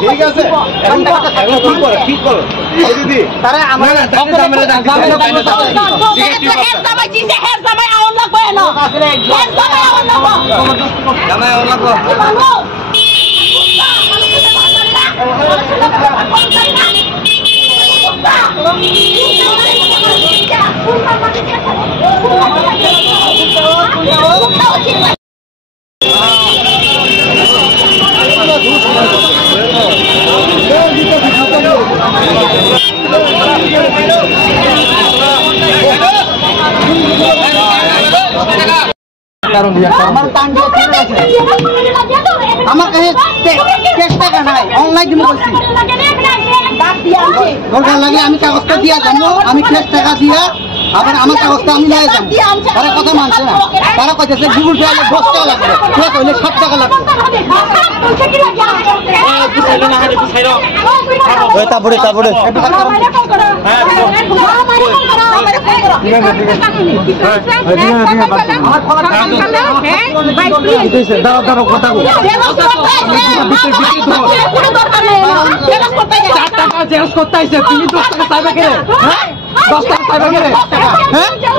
ঠিক আছে ঠিক করো দিদি তারা আমরা আমার কাছে টাকা নাই অনলাইন দিতে বলছি দরকার লাগে আমি কাগজটা দিয়া যাবো আমি ক্যাশ টাকা দিয়া আবার আমার কাগজটা আমি নিয়ে যাবো তারা কথা মানছে না তারা কইতেছে গুগল পে হলে 10 টাকা লাগবে ক্যাশ হলে 7 টাকা লাগবে তারপরে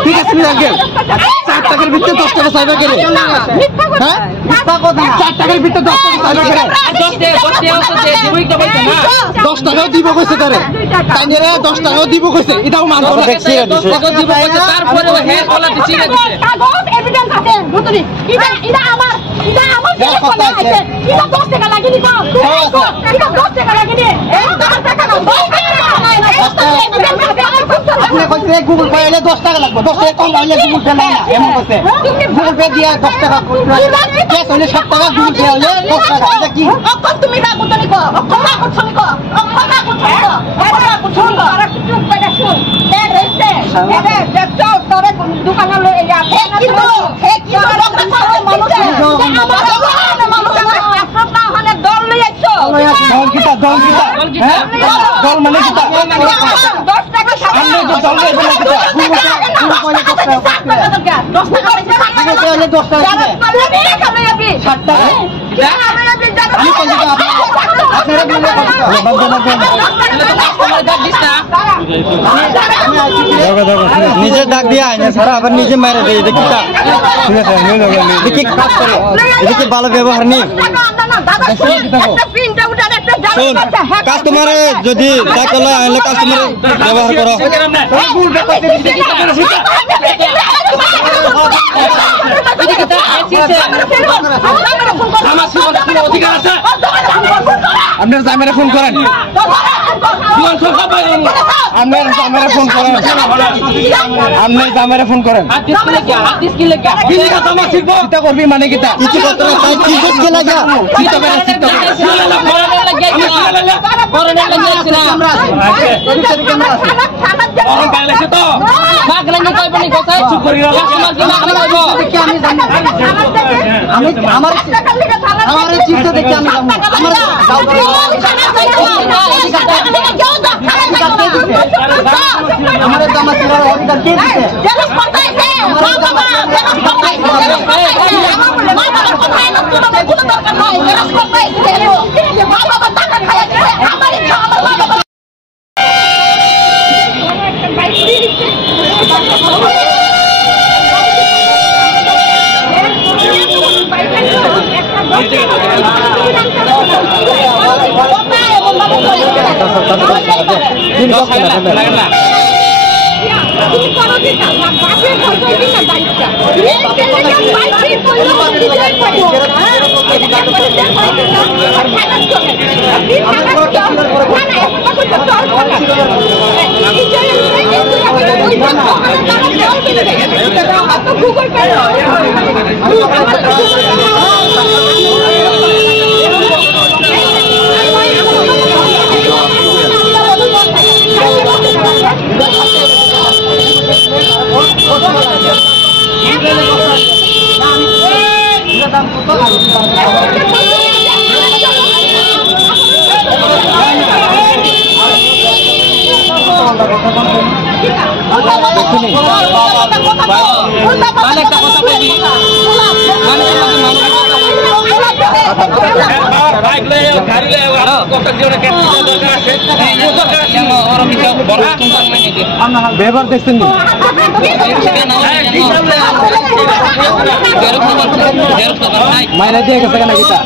ঠিক আছে 4 টাকার ভিতরে 10 টাকা চাইবে কেড়ে 4 টাকার ভিতরে 10 টাকা চাইবে কেড়ে 10 টাকাও দিব কইছে তারে তাইরে 10 টাকাও দিব কইছে এটাও মানবো না 10 টাকা দিব কইছে তারপরে হে বলা দিছি না দিছে কাগজ এভিডেন্স আছে বুঝলি এটা আমার কথা আছে এটা 10 টাকা লাগেনি কো এটা 10 টাকা লাগেনি এই 10 টাকা না 10 টাকা আপনি কইছে গুগল পে হলে 10 টাকা লাগবে 10 টাকা কম হলে গুগল পে না এমন কইছে গুগল পে দিয়া 10 টাকা ক্যাশ হলে 7 টাকা গুগল পে হলে 10 টাকা এটা কি অকল তুমি না করতে কো অকল না করতে কো অকল না করতে কো এটা করতে কো আর চুপ করে শুন এ রইছে এটা দেখছো তোরে দোকানে লই যা কি তো মানুষ না হলে দল লই আইছো দল কিটা হ্যাঁ দল মানে কিটা 10 টাকা সামনে তো দল লই বলে কিটা গুগল পে 10 টাকা হলে 10 টাকা দিবে 7 টাকা আমি কোন দিকে আপনারা নিজে ডাক দিয়ে আইনা সারা আবার নিজে মারা দেয় এটা কিটা দেখি কাজ করে এদিকে ভালো ব্যবহার নেই কাস্টমারে যদি ডাকলে আইলে কাস্টমারে ব্যবহার করো আপনার জামেরা ফোন করেন করবি মানে কিতা আমার চিন্তা দেখে আমি हमारे तो मसला ऑर्डर के दिए जरूर पड़ता है बाबा जरूर पड़ता है बाबा बता कर खाया हमारी गूगल पे ব্যবহার দেখছেন মাইনা দিয়ে গেছে কেন গীতা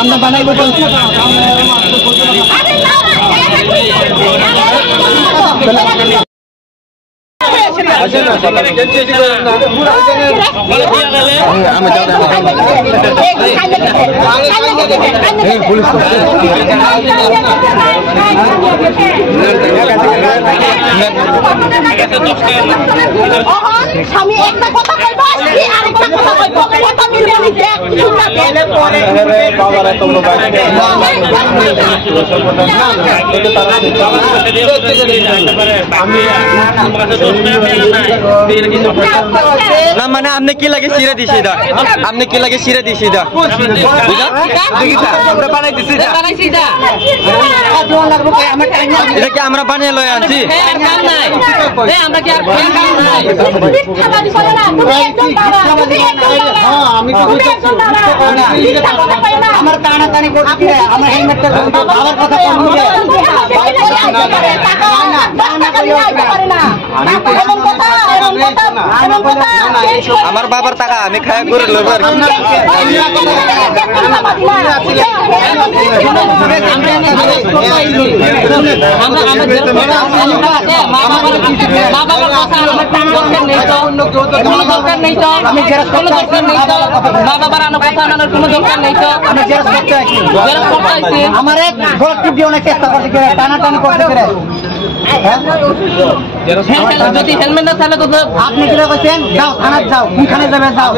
আমরা বানাইবো স্বামী একটা কথা কইব আরেকটা কথা কইব কথা মিলে না মানে আপনি কি লাগে সিরা দিছি দা আপনি কি লাগে সিরা দিছি দা এটা কি আমরা বানিয়ে লয়ে আনছি আমরা কি আর আমার টানাটানি করছি আমার হেলমেটটা আমার কথা আমার বাবার টাকা আমি খায়া করে লব আর আমার চেষ্টা করছি টানাটানি করতে যদি হেলমেট না থাকলে তো আপনি কি বলছেন যাও থানা যাও কোনখানে যাবে যাও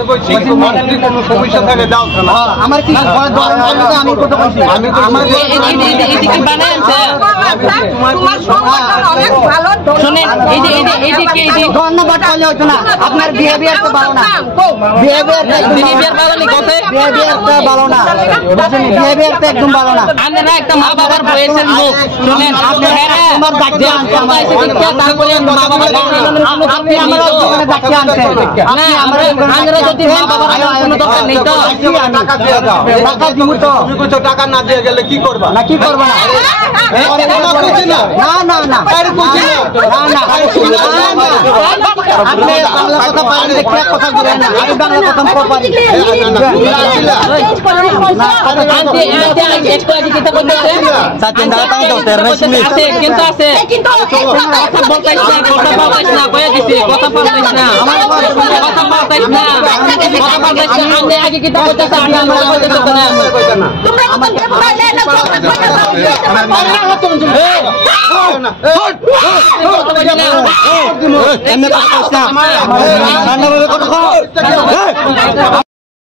কোনো সমস্যা থাকে দাও আমার কি আমি কত বলছি আমি আমার কি বানাইছে শুনেন ধন্যবাদ করলে হতো না আপনার বিহেভিয়ার তো ভালো না বিহেভিয়ার ভালো নেই কথা বিহেভিয়ারটা ভালো না বিহেভিয়ারটা একদম ভালো না আপনি না একটা মা বাবার বয়সের লোক শুনেন আপনি তোমার ডাক্তার আনছে আমার তারপরে মা বাবার আপনি আমার দোকানে ডাক্তার আনছে না আমরা যদি মা বাবার কোনো দরকার নেই তো টাকা দিয়ে দাও টাকা দিব তো তুমি কইছো টাকা না দিয়ে গেলে কি করবা না কি করব না না না না আরে কইছি না আপনি বাংলা কথা পারেন দেখে কথা বলেন না আমি বাংলা কথা পারি সাথে দাও দাও তেরনে আছে কিন্তু আছে কথা বলতাইছ না কথা বলতাইছ না কয়ে দিছি কথা বলতাইছ না কথা বলতাইছ না কথা বলতাইছ না আমি আগে কি তা কইতাছ আমি আমরা কইতাছ না তোমরা আমার দেবতা লেলা এমনি কথা কইছ না